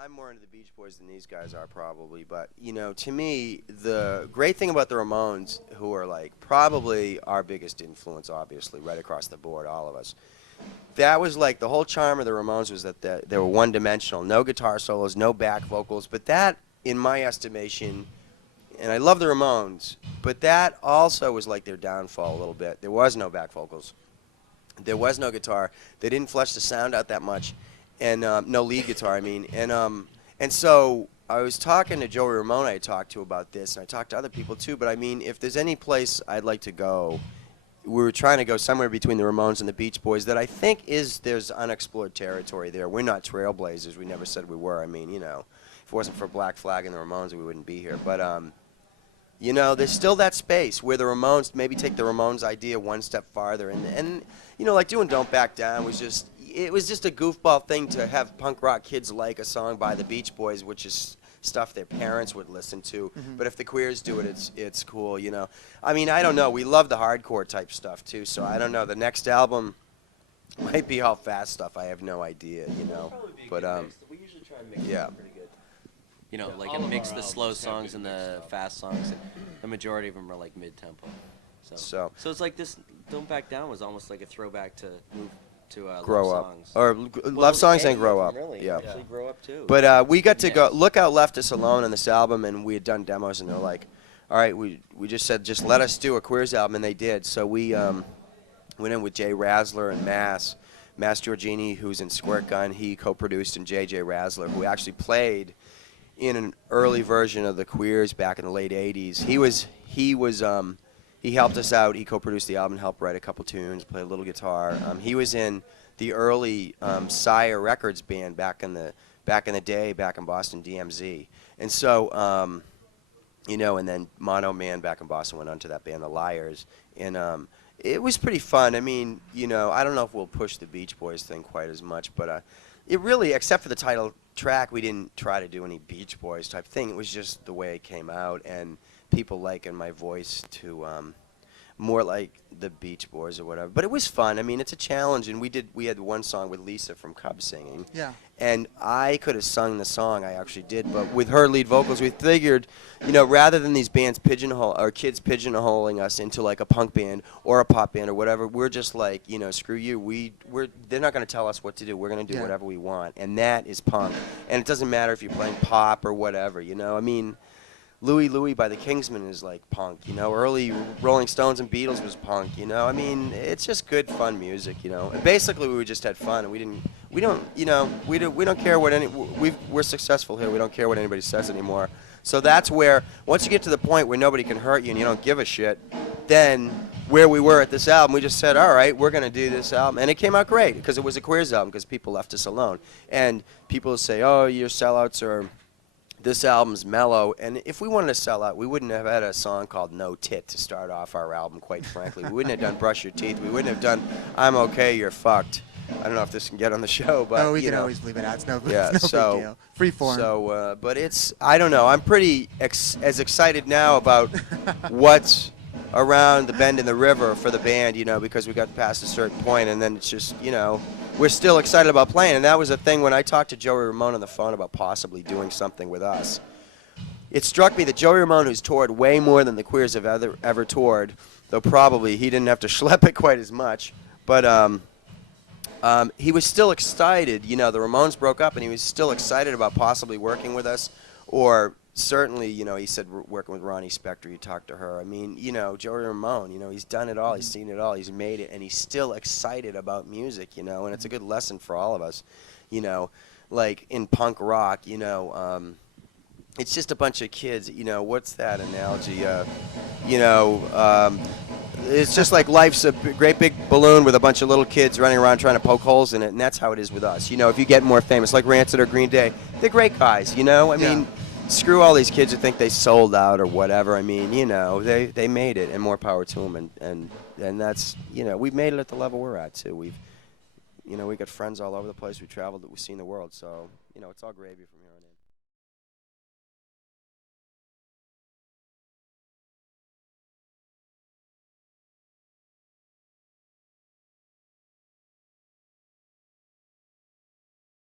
I'm more into the Beach Boys than these guys are probably, but you know, to me, the great thing about the Ramones, who are like probably our biggest influence, obviously, right across the board, all of us. That was like the whole charm of the Ramones was that they were one-dimensional, no guitar solos, no back vocals. But that, in my estimation, and I love the Ramones, but that also was like their downfall a little bit. There was no back vocals. There was no guitar. They didn't flesh the sound out that much, and no lead guitar. I mean, and so I was talking to Joey Ramone. I talked to about this, and I talked to other people too. But I mean, if there's any place I'd like to go, we were trying to go somewhere between the Ramones and the Beach Boys. That I think there's unexplored territory there. We're not trailblazers. We never said we were. I mean, you know, if it wasn't for Black Flag and the Ramones, we wouldn't be here. But you know, there's still that space where the Ramones maybe take the Ramones idea one step farther, and you know, like doing "Don't Back Down" was just a goofball thing to have punk rock kids like a song by the Beach Boys, which is stuff their parents would listen to. But if the Queers do it, it's cool, you know. I mean, I don't know. We love the hardcore type stuff too, so I don't know. The next album might be all fast stuff. I have no idea, you know. But we usually try and mix yeah. it pretty good. You know, like and mix the slow songs and the fast songs, and the majority of them are like mid-tempo. So it's like this. Don't Back Down was almost like a throwback to move to Grow love Up. songs. Or Love Songs and Grow Up. Really, yeah. actually Grow Up too. But we got to go. Lookout left us alone on this album, and we had done demos, and they're like, "All right, we just said just let us do a Queers album," and they did. So we went in with Jay Razzler and Mass Giorgini, who's in Squirt Gun. He co-produced, and J.J. Razzler, who actually played in an early version of the Queers back in the late '80s. He helped us out. He co-produced the album, helped write a couple tunes, played a little guitar. He was in the early Sire Records band back in the day, back in Boston, DMZ. And so, you know, and then Mono Man back in Boston went on to that band, The Liars. And it was pretty fun. I mean, you know, I don't know if we'll push the Beach Boys thing quite as much, but it really, except for the title track, we didn't try to do any Beach Boys type thing. It was just the way it came out, and people liking my voice to more like the Beach Boys or whatever. But it was fun. I mean, it's a challenge, and we had one song with Lisa from Cub singing. Yeah. And I could have sung the song, I actually did, but with her lead vocals, we figured, you know, rather than these bands kids pigeonholing us into like a punk band or a pop band or whatever, we're just like, you know, screw you. They're not going to tell us what to do. We're going to do whatever we want, and that is punk. And it doesn't matter if you're playing pop or whatever, you know. I mean, Louie Louie by the Kingsmen is like punk, you know. Early Rolling Stones and Beatles was punk, you know. I mean, it's just good, fun music, you know. And basically, we just had fun, and we don't care what we're successful here. We don't care what anybody says anymore. So that's where once you get to the point where nobody can hurt you and you don't give a shit, then where we were at this album, we just said, all right, we're going to do this album. And it came out great because it was a Queers album because people left us alone. And people say, oh, you're sellouts, or this album's mellow. And if we wanted to sell out, we wouldn't have had a song called No Tit to start off our album, quite frankly. We wouldn't have done Brush Your Teeth. We wouldn't have done I'm Okay, You're Fucked. I don't know if this can get on the show, but no, we you can know. always leave it out. It's no, Yeah, it's no big deal. Free form. So, but it's, I don't know. I'm pretty as excited now about what's around the bend in the river for the band, you know, because we got past a certain point, and then it's just, you know, we're still excited about playing. And that was a thing when I talked to Joey Ramone on the phone about possibly doing something with us. It struck me that Joey Ramone, who's toured way more than the Queers have ever toured, though probably he didn't have to schlep it quite as much, but he was still excited. You know, the Ramones broke up, and he was still excited about possibly working with us, or certainly, you know, he said working with Ronnie Spector, you talked to her. I mean, you know, Joey Ramone, you know, he's done it all, he's seen it all, he's made it, and he's still excited about music, you know, and it's a good lesson for all of us, you know, like in punk rock, you know, it's just a bunch of kids, you know, what's that analogy, you know, it's just like life's a great big balloon with a bunch of little kids running around trying to poke holes in it, and that's how it is with us. You know, if you get more famous, like Rancid or Green Day, they're great guys, you know? I mean, screw all these kids who think they sold out or whatever. I mean, you know, they made it, and more power to them, and that's, you know, we've made it at the level we're at, too. We've, you know, we got friends all over the place. We traveled, we've seen the world, so, you know, it's all gravy from here on out.